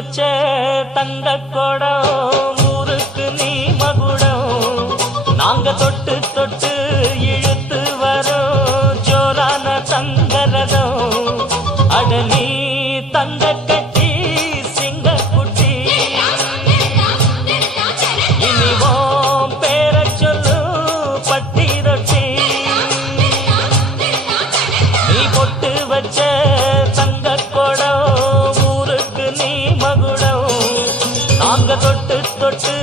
வச்ச தங்க கொடம் ஊருக்கு நீ மகுடம் நாங்க தொட்டு தொட்டு இழுத்து வரோம் ஜோரான தங்கரதம் அட நீ தங்க கட்டி சிங்க குட்டி இனிவோம் பேர சொல்லு பட்டி ரொட்டி நீ பொட்டு வச்ச தங்க கொடம் ஊருக்கு நீ மகுடம் நாங்க தொட்டு தொட்டு